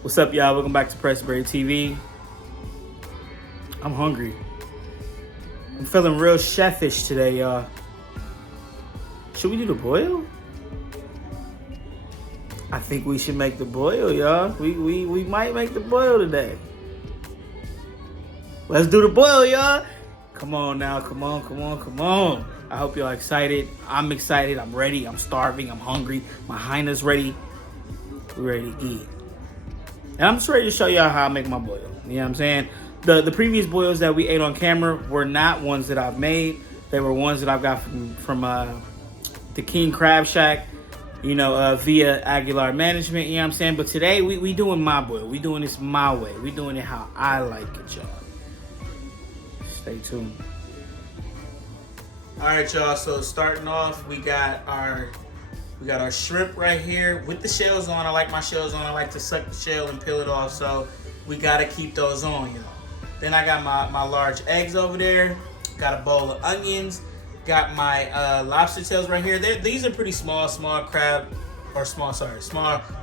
What's up, y'all? Welcome back to Pressberry TV. I'm hungry. I'm feeling real chefish today, y'all. Should we do the boil? I think we should make the boil, y'all. We might make the boil today. Let's do the boil, y'all. Come on now, come on. I hope y'all excited. I'm excited. I'm ready. I'm starving. I'm hungry. My hyena's ready. We're ready to eat. And I'm just ready to show y'all how I make my boil. You know what I'm saying? The previous boils that we ate on camera were not ones that I've made. They were ones that I've got from the King Crab Shack, via Aguilar Management. You know what I'm saying? But today we doing my boil. We doing this my way. We doing it how I like it, y'all. Stay tuned. All right, y'all. So starting off, we got our shrimp right here with the shells on. I like my shells on. I like to suck the shell and peel it off. So we got to keep those on, y'all. Then I got my large eggs over there. Got a bowl of onions. Got my lobster tails right here. These are pretty small crab, or small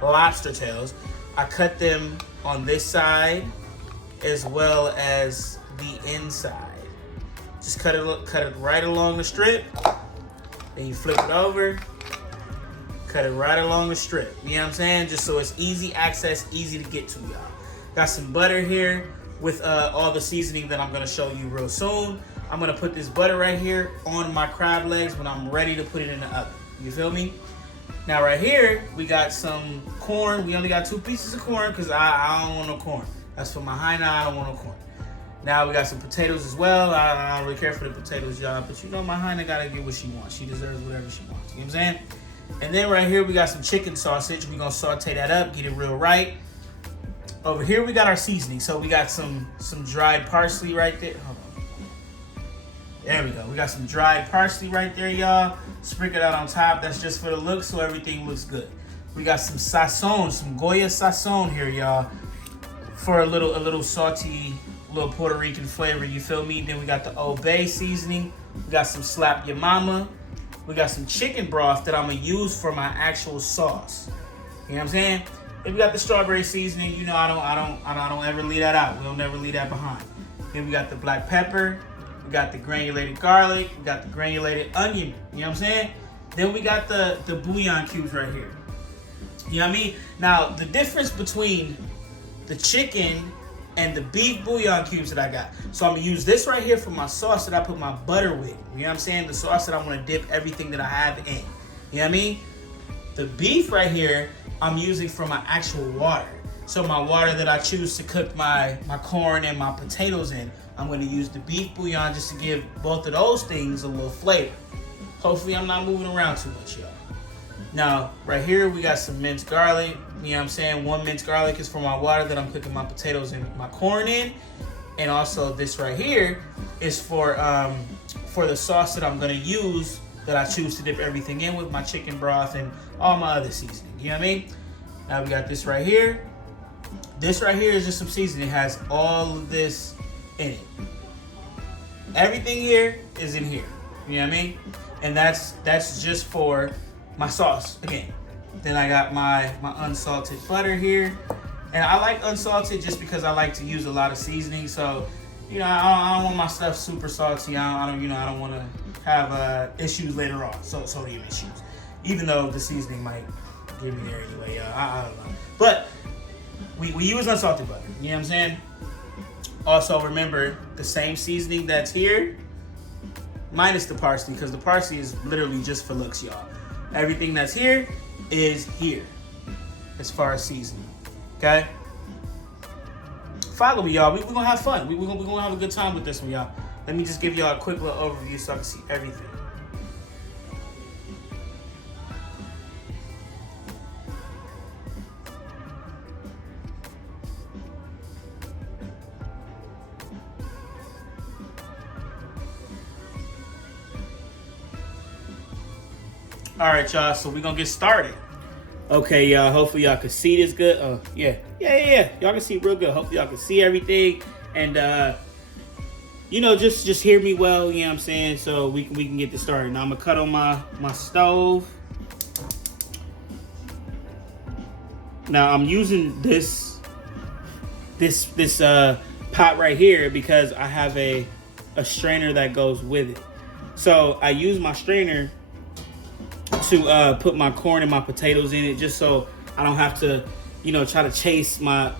lobster tails. I cut them on this side as well as the inside. Just cut it right along the strip. Then you flip it over. Cut it right along the strip. You know what I'm saying? Just so it's easy access, easy to get to, y'all. Got some butter here with all the seasoning that I'm gonna show you real soon. I'm gonna put this butter right here on my crab legs when I'm ready to put it in the oven. You feel me? Now right here, we got some corn. We only got 2 pieces of corn because I don't want no corn. That's for my hyena, I don't want no corn. Now we got some potatoes as well. I don't really care for the potatoes, y'all, but my hyena gotta get what she wants. She deserves whatever she wants. You know what I'm saying? And then right here, we got some chicken sausage. We're gonna saute that up, get it real right. Over here, we got our seasoning. So we got some dried parsley right there. Hold on. There we go. We got some dried parsley right there, y'all. Sprinkle it out on top. That's just for the look, so everything looks good. We got some sazon, some Goya sazon here, y'all, for a little salty, little Puerto Rican flavor. You feel me? Then we got the Old Bay seasoning. We got some Slap Your Mama. We got some chicken broth that I'm gonna use for my actual sauce. You know what I'm saying? Then we got the strawberry seasoning. I don't ever leave that out. We'll never leave that behind. Then we got the black pepper. We got the granulated garlic. We got the granulated onion. You know what I'm saying? Then we got the bouillon cubes right here. You know what I mean? Now the difference between the chicken and the beef bouillon cubes that I got. So I'm gonna use this right here for my sauce that I put my butter with. You know what I'm saying? The sauce that I'm gonna dip everything that I have in. You know what I mean? The beef right here, I'm using for my actual water. So my water that I choose to cook my corn and my potatoes in, I'm gonna use the beef bouillon just to give both of those things a little flavor. Hopefully I'm not moving around too much, y'all. Now, right here, we got some minced garlic. You know what I'm saying? 1 minced garlic is for my water that I'm cooking my potatoes and my corn in. And also this right here is for the sauce that I'm gonna use that I choose to dip everything in with, my chicken broth and all my other seasoning. You know what I mean? Now we got this right here. This right here is just some seasoning. It has all of this in it. Everything here is in here. You know what I mean? And that's just for my sauce again. Then I got my unsalted butter here, and I like unsalted just because I like to use a lot of seasoning. So, I don't want my stuff super salty. I don't want to have issues later on. Sodium issues, even though the seasoning might get me there anyway. I don't know, but we use unsalted butter. You know what I'm saying? Also, remember the same seasoning that's here, minus the parsley, because the parsley is literally just for looks, y'all. Everything that's here is here as far as seasoning. Okay? Follow me, y'all. We're going to have fun. We're going to have a good time with this one, y'all. Let me just give y'all a quick little overview so I can see everything. All right, y'all, so we're gonna get started. Okay, y'all, hopefully y'all can see this good. Yeah. Y'all can see real good. Hopefully y'all can see everything. And, just hear me well, you know what I'm saying? So we can get this started. Now I'm gonna cut on my stove. Now I'm using this this pot right here because I have a strainer that goes with it. So I use my strainer to put my corn and my potatoes in it, just so I don't have to, try to chase my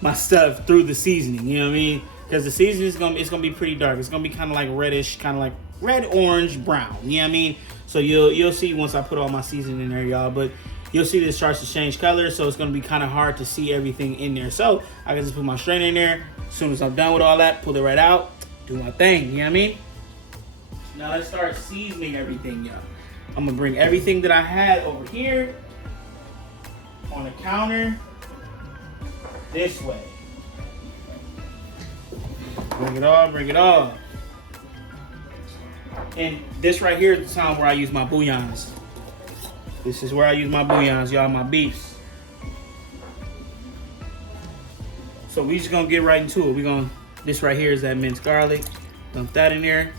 my stuff through the seasoning. You know what I mean? Because the seasoning it's gonna be pretty dark. It's gonna be kind of like reddish, kind of like red, orange, brown. You know what I mean? So you'll see once I put all my seasoning in there, y'all. But you'll see this starts to change color, so it's gonna be kind of hard to see everything in there. So I can just put my strainer in there. As soon as I'm done with all that, pull it right out, do my thing. You know what I mean? Now let's start seasoning everything, y'all. I'm gonna bring everything that I had over here on the counter this way. Bring it all. And this right here is the time where I use my bouillons. This is where I use my bouillons, y'all, my beefs. So we just gonna get right into it. This right here is that minced garlic. Dump that in there.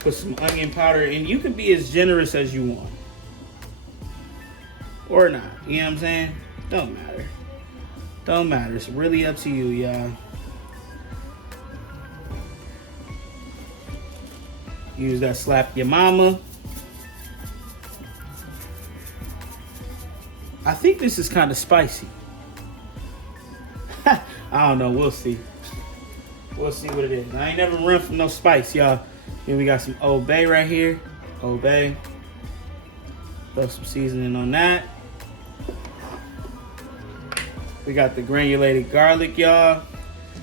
Put some onion powder, and you can be as generous as you want. Or not, you know what I'm saying? Don't matter, it's really up to you, y'all. Use that slap your mama. I think this is kind of spicy. I don't know, we'll see. We'll see what it is. I ain't never run from no spice, y'all. Then we got some Old Bay right here. Old Bay. Throw some seasoning on that. We got the granulated garlic, y'all.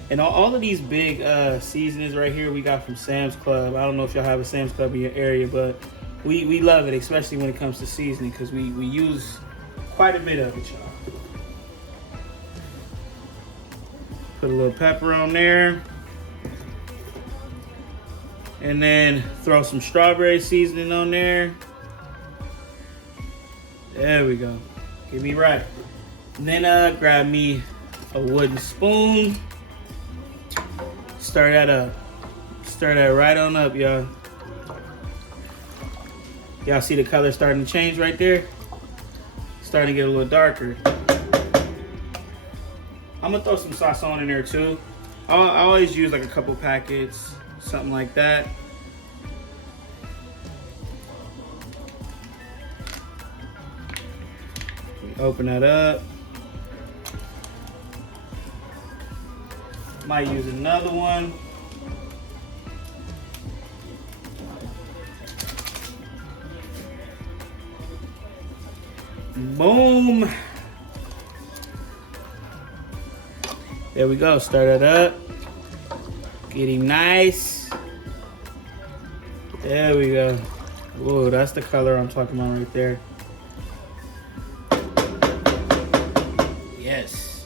And all of these big seasonings right here we got from Sam's Club. I don't know if y'all have a Sam's Club in your area, but we love it, especially when it comes to seasoning, because we use quite a bit of it, y'all. Put a little pepper on there. And then throw some strawberry seasoning on there. There we go. Get me right. And then grab me a wooden spoon. Stir that up. Stir that right on up, y'all. Y'all see the color starting to change right there? Starting to get a little darker. I'm gonna throw some sazon in there too. I always use like a couple packets, something like that. Open that up. Might use another one. Boom. There we go. Start that up. Getting nice. There we go. Whoa, that's the color I'm talking about right there. Yes.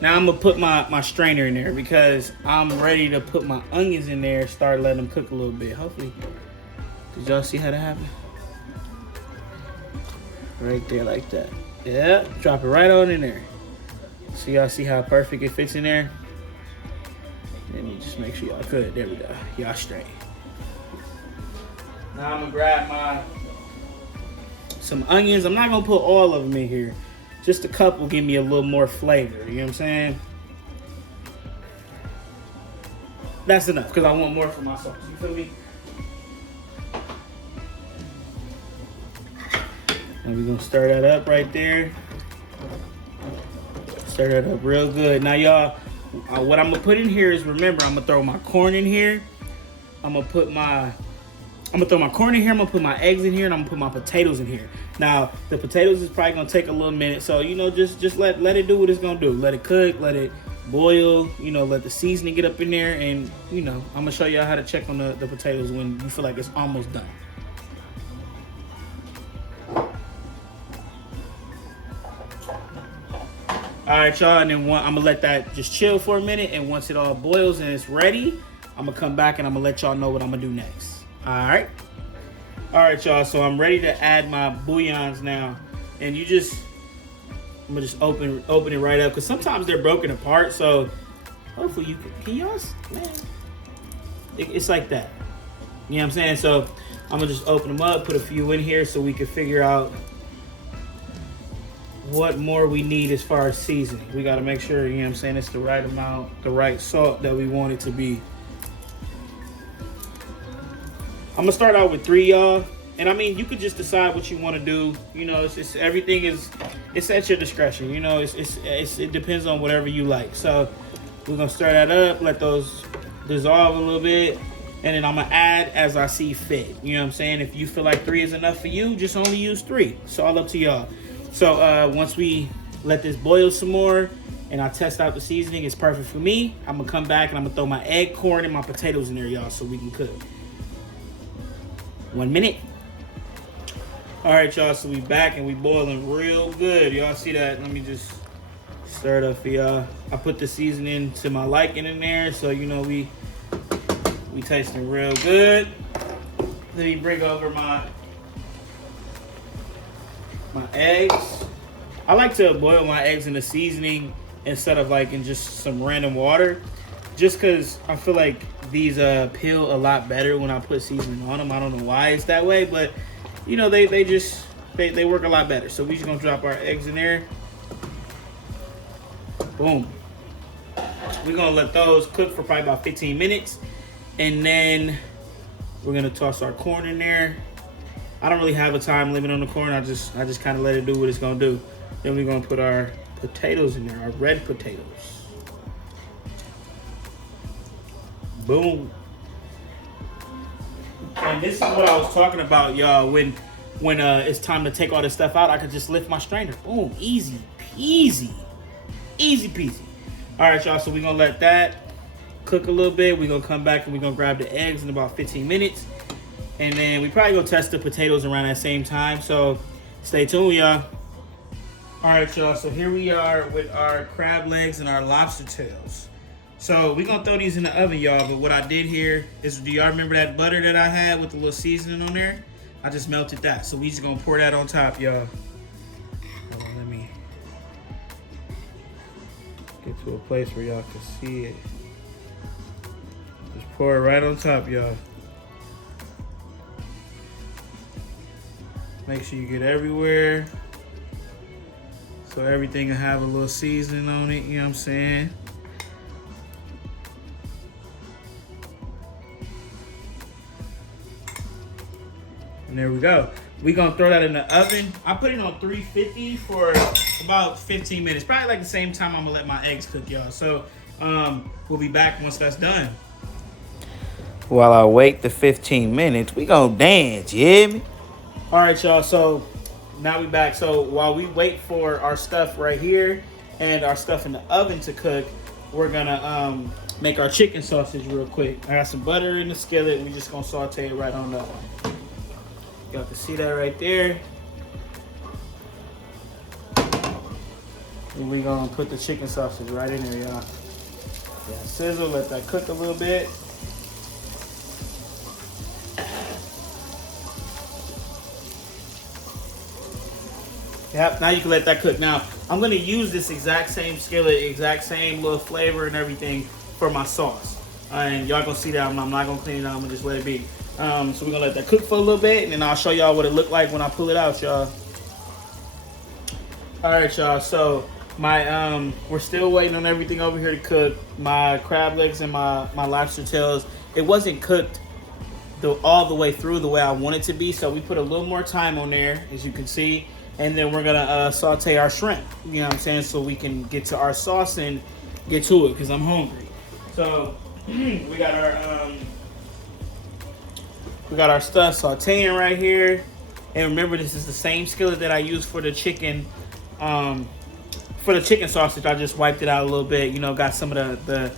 Now I'm gonna put my strainer in there because I'm ready to put my onions in there, start letting them cook a little bit. Hopefully, did y'all see how that happened? Right there like that. Yeah, drop it right on in there. So y'all see how perfect it fits in there? Let me just make sure y'all good. There we go. Y'all straight. Now I'm gonna grab some onions. I'm not gonna put all of them in here. Just a couple give me a little more flavor. You know what I'm saying? That's enough because I want more for my sauce. You feel me? And we're gonna stir that up right there. Stir that up real good. Now y'all, what I'm gonna put in here is, remember, I'm gonna throw my corn in here. I'm gonna throw my corn in here. I'm gonna put my eggs in here, and I'm gonna put my potatoes in here. Now the potatoes is probably gonna take a little minute, so just let it do what it's gonna do. Let it cook, let it boil. Let the seasoning get up in there, and I'm gonna show y'all how to check on the potatoes when you feel like it's almost done. All right, y'all, and then I'm gonna let that just chill for a minute, and once it all boils and it's ready, I'm gonna come back and I'm gonna let y'all know what I'm gonna do next. All right, y'all. So I'm ready to add my bouillons now, and I'm gonna just open it right up because sometimes they're broken apart. So hopefully you can y'all, man, it's like that. You know what I'm saying? So I'm gonna just open them up, put a few in here so we can figure out what more we need as far as seasoning. We got to make sure, you know what I'm saying, it's the right amount, the right salt that we want it to be. I'm gonna start out with 3, y'all. And I mean, you could just decide what you want to do. You know, it's everything is, it's at your discretion. You know, it depends on whatever you like. So we're gonna stir that up, let those dissolve a little bit, and then I'm gonna add as I see fit. You know what I'm saying? If you feel like 3 is enough for you, just only use 3. It's all up to y'all. So once we let this boil some more, and I test out the seasoning, it's perfect for me. I'm gonna come back and I'm gonna throw my egg, corn, and my potatoes in there, y'all, so we can cook. 1 minute. All right, y'all, so we back and we boiling real good. Y'all see that? Let me just stir it up for y'all. I put the seasoning to my liking in there, so you know we tasting real good. Let me bring over my eggs. I like to boil my eggs in the seasoning instead of like in just some random water, just because I feel like these peel a lot better when I put seasoning on them. I don't know why it's that way, but you know, they work a lot better. So we just gonna drop our eggs in there. Boom. We're gonna let those cook for probably about 15 minutes. And then we're gonna toss our corn in there. I don't really have a time limit on the corn. I just kind of let it do what it's gonna do. Then we're gonna put our potatoes in there, our red potatoes. Boom. And this is what I was talking about, y'all. When it's time to take all this stuff out, I could just lift my strainer. Boom, easy peasy, easy peasy. All right, y'all. So we're gonna let that cook a little bit. We're gonna come back and we're gonna grab the eggs in about 15 minutes, and then we probably go test the potatoes around that same time. So stay tuned, y'all. All right, y'all. So here we are with our crab legs and our lobster tails. So we're gonna throw these in the oven, y'all. But what I did here is, do y'all remember that butter that I had with the little seasoning on there? I just melted that. So we just gonna pour that on top, y'all. Hold on, let me get to a place where y'all can see it. Just pour it right on top, y'all. Make sure you get everywhere, so everything will have a little seasoning on it, you know what I'm saying? And there we go. We're gonna throw that in the oven. I put it on 350 for about 15 minutes. Probably like the same time I'm gonna let my eggs cook, y'all. So we'll be back once that's done. While I wait the 15 minutes, we gonna dance, you hear me? All right, y'all, so now we back. So while we wait for our stuff right here and our stuff in the oven to cook, we're gonna make our chicken sausage real quick. I got some butter in the skillet. We just gonna saute it right on up. Y'all can see that right there. And we're gonna put the chicken sausage right in there, y'all. Yeah, sizzle, let that cook a little bit. Yep, now you can let that cook. Now, I'm gonna use this exact same skillet, exact same little flavor and everything for my sauce. And y'all gonna see that. I'm not gonna clean it out, I'm gonna just let it be. So we're gonna let that cook for a little bit, and then I'll show y'all what it looked like when I pull it out, y'all. All right, y'all, so my we're still waiting on everything over here to cook. My crab legs and my lobster tails, it wasn't cooked all the way through the way I want it to be, so we put a little more time on there, as you can see, and then we're gonna saute our shrimp, you know what I'm saying, so we can get to our sauce and get to it, because I'm hungry. So we got our stuff sauteing right here. And remember, this is the same skillet that I used for the chicken sausage. I just wiped it out a little bit, you know, got some of the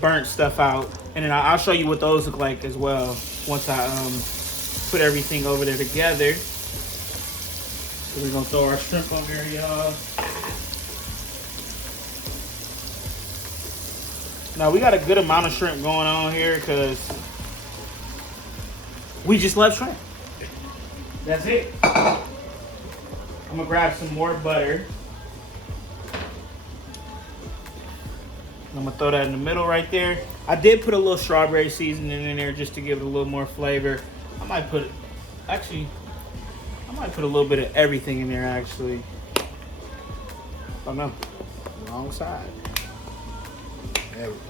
burnt stuff out. And then I'll show you what those look like as well once I put everything over there together. So we're gonna throw our shrimp over here, y'all. Now we got a good amount of shrimp going on here because we just love shrimp. That's it. I'm gonna grab some more butter. I'm gonna throw that in the middle right there. I did put a little strawberry seasoning in there just to give it a little more flavor. I might put a little bit of everything in there actually. Oh no, wrong side. There we go.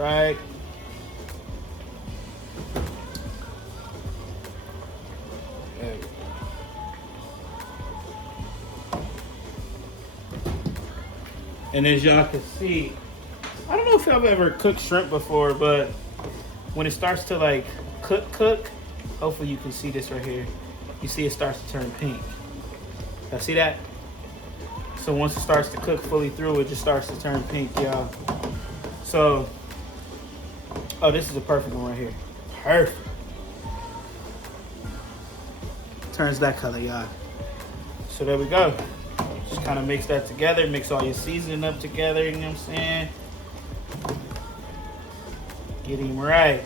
Right. There we go. And as y'all can see, I don't know if y'all ever cooked shrimp before, but when it starts to like cook, hopefully you can see this right here. You see it starts to turn pink. Y'all see that? So once it starts to cook fully through, it just starts to turn pink, y'all. So, oh, this is a perfect one right here. Perfect. Turns that color, y'all. So there we go. Just kind of mix that together, mix all your seasoning up together, you know what I'm saying? Get him right.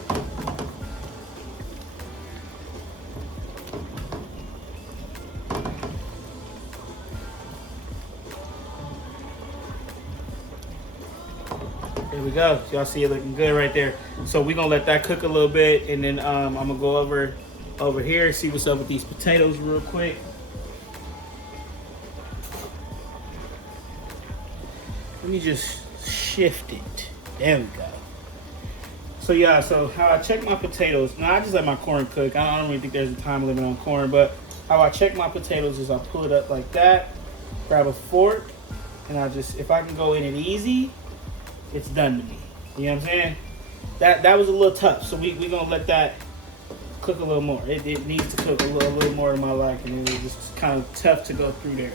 There we go. Y'all see it looking good right there. So we're gonna let that cook a little bit, and then I'm gonna go over here, see what's up with these potatoes real quick. Let me just shift it. There we go. So yeah, so how I check my potatoes, now I just let my corn cook. I don't really think there's a time limit on corn, but how I check my potatoes is I pull it up like that, grab a fork, and I just, if I can go in it easy, it's done to me. You know what I'm saying? That was a little tough, so we gonna let that cook a little more. It needs to cook a little more in my liking, and it was just kind of tough to go through there.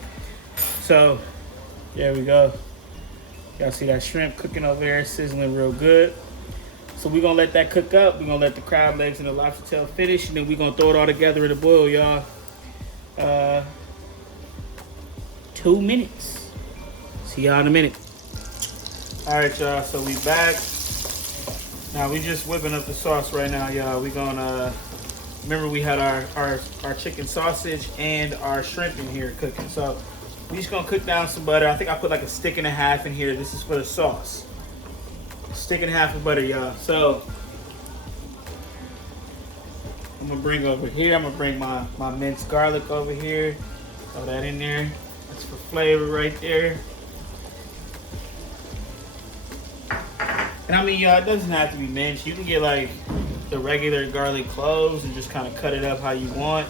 So there we go. Y'all see that shrimp cooking over there, sizzling real good. So we're gonna let that cook up. We're gonna let the crab legs and the lobster tail finish, and then we're gonna throw it all together in a boil, y'all. 2 minutes. See y'all in a minute. All right, y'all, so we back. Now we just whipping up the sauce right now, y'all. We gonna, remember we had our chicken sausage and our shrimp in here cooking. So we just gonna cook down some butter. I think I put like a stick and a half in here. This is for the sauce. Stick and a half of butter, y'all. So I'm gonna bring over here, I'm gonna bring my minced garlic over here. Throw that in there. That's for flavor right there. And I mean, y'all, it doesn't have to be minced. You can get like the regular garlic cloves and just kind of cut it up how you want.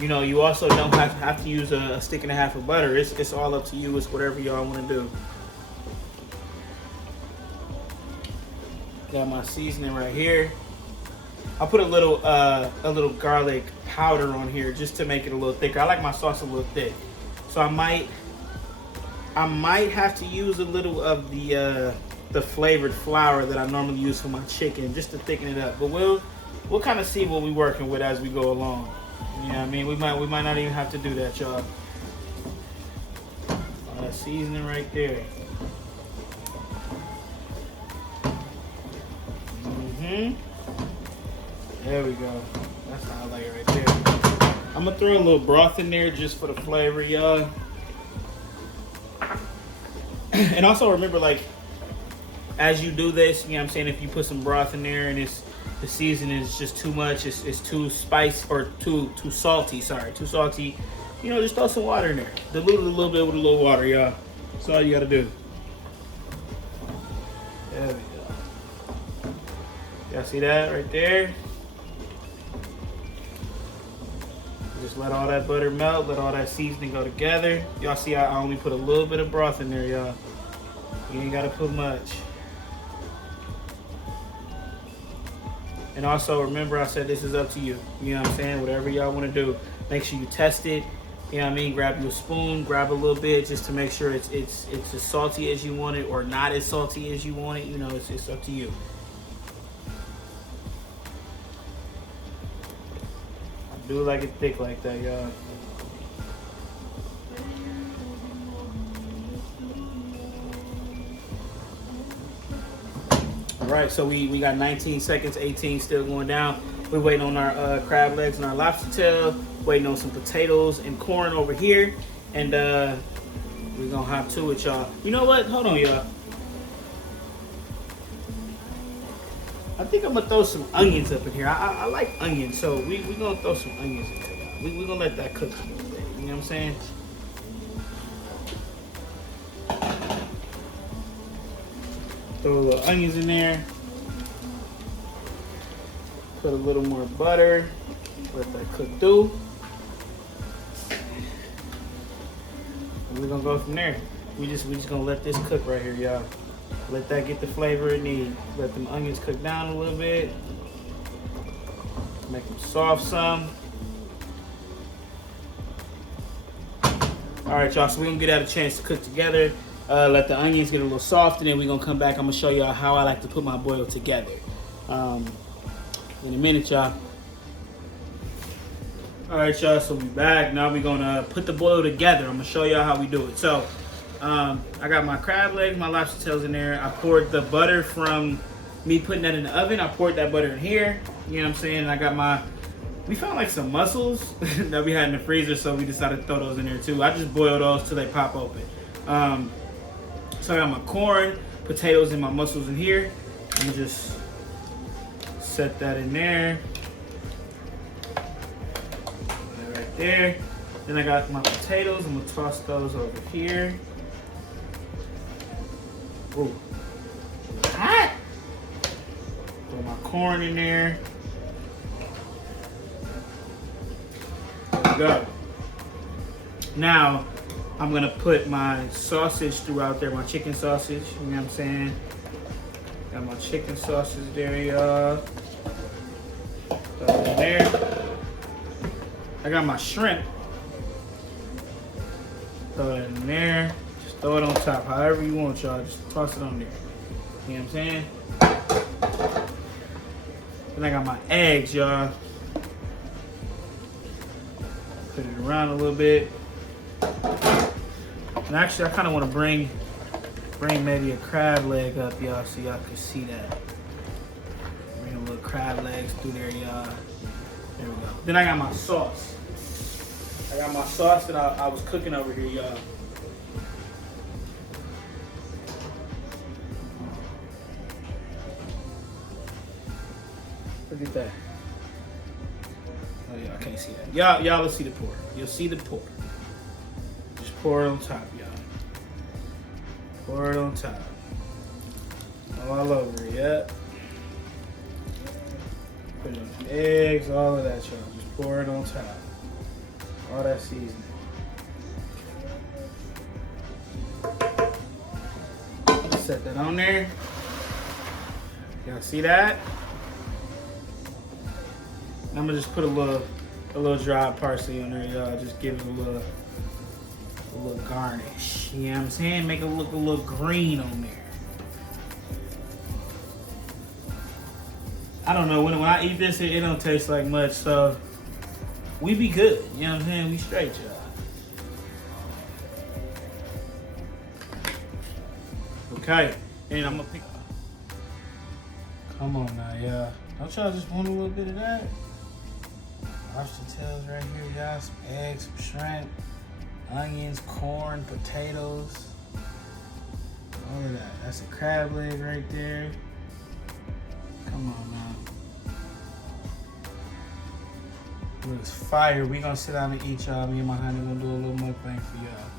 You know, you also don't have to use a stick and a half of butter. It's all up to you. It's whatever y'all want to do. Got my seasoning right here. I'll put a little garlic powder on here just to make it a little thicker. I like my sauce a little thick, so I might have to use a little of the flavored flour that I normally use for my chicken just to thicken it up. But we'll kind of see what we're working with as we go along. You know what I mean? We might not even have to do that, y'all. All that seasoning right there. There we go. That's how I like it right there. I'm gonna throw a little broth in there just for the flavor, y'all. And also remember, like, as you do this, you know what I'm saying, if you put some broth in there and the seasoning is just too much, it's too spicy or too salty, too salty, you know, just throw some water in there. Dilute it a little bit with a little water, y'all. That's all you gotta do. There we go. Y'all see that right there? Just let all that butter melt, let all that seasoning go together. Y'all see I only put a little bit of broth in there, y'all. You ain't gotta put much. And also remember, I said this is up to you. You know what I'm saying? Whatever y'all wanna do, make sure you test it. You know what I mean? Grab you a spoon, grab a little bit just to make sure it's as salty as you want it or not as salty as you want it. You know, it's up to you. Do like it thick like that, y'all. All right, so we got 19 seconds, 18 still going down. We're waiting on our crab legs and our lobster tail, waiting on some potatoes and corn over here, and we're gonna hop to it, y'all. You know what? Hold on, y'all. I think I'm gonna throw some onions up in here. I like onions, so we gonna throw some onions in there. We gonna let that cook a little bit. You know what I'm saying? Throw a little onions in there. Put a little more butter. Let that cook through. And we're gonna go from there. We just gonna let this cook right here, y'all. Let that get the flavor it needs. Let them onions cook down a little bit. Make them soft some. All right, y'all, so we're gonna get that a chance to cook together. Let the onions get a little soft, and then we're gonna come back. I'm gonna show y'all how I like to put my boil together. In a minute, y'all. All right, y'all, so we back. Now we're gonna put the boil together. I'm gonna show y'all how we do it. So, I got my crab legs, my lobster tails in there. I poured the butter from me putting that in the oven. I poured that butter in here. You know what I'm saying? And I got we found like some mussels that we had in the freezer, so we decided to throw those in there too. I just boil those till they pop open. So I got my corn, potatoes, and my mussels in here. I'm gonna just set that in there. Right there. Then I got my potatoes. I'm gonna toss those over here. Ooh. Hot! Throw my corn in there. There we go. Now, I'm gonna put my sausage throughout there, my chicken sausage, you know what I'm saying? Got my chicken sausage there, y'all. Throw it in there. I got my shrimp. Throw it in there. Just throw it on top, however you want, y'all. Just toss it on there. You know what I'm saying? Then I got my eggs, y'all. Put it around a little bit. And actually, I kind of want to bring maybe a crab leg up, y'all, so y'all can see that. Bring a little crab legs through there, y'all. There we go. Then I got my sauce. I got my sauce that I was cooking over here, y'all. Look at that. Oh yeah, I can't see that. Y'all will see the pour. You'll see the pour. Just pour it on top, y'all. Pour it on top. All over it, yep. Put it on the eggs, all of that, y'all. Just pour it on top. All that seasoning. Set that on there. Y'all see that? I'm gonna just put a little dried parsley on there, y'all. Just give it a little garnish. You know what I'm saying? Make it look a little green on there. I don't know, when I eat this, it don't taste like much, so we be good. You know what I'm saying? We straight, y'all. Okay, and I'm gonna pick up. Come on now, y'all. Don't y'all just want a little bit of that? Lobster tails right here, y'all. Some eggs, some shrimp, onions, corn, potatoes. All of that. That's a crab leg right there. Come on now. Looks fire. We gonna sit down and eat, y'all. Me and my honey gonna do a little mukbang for y'all.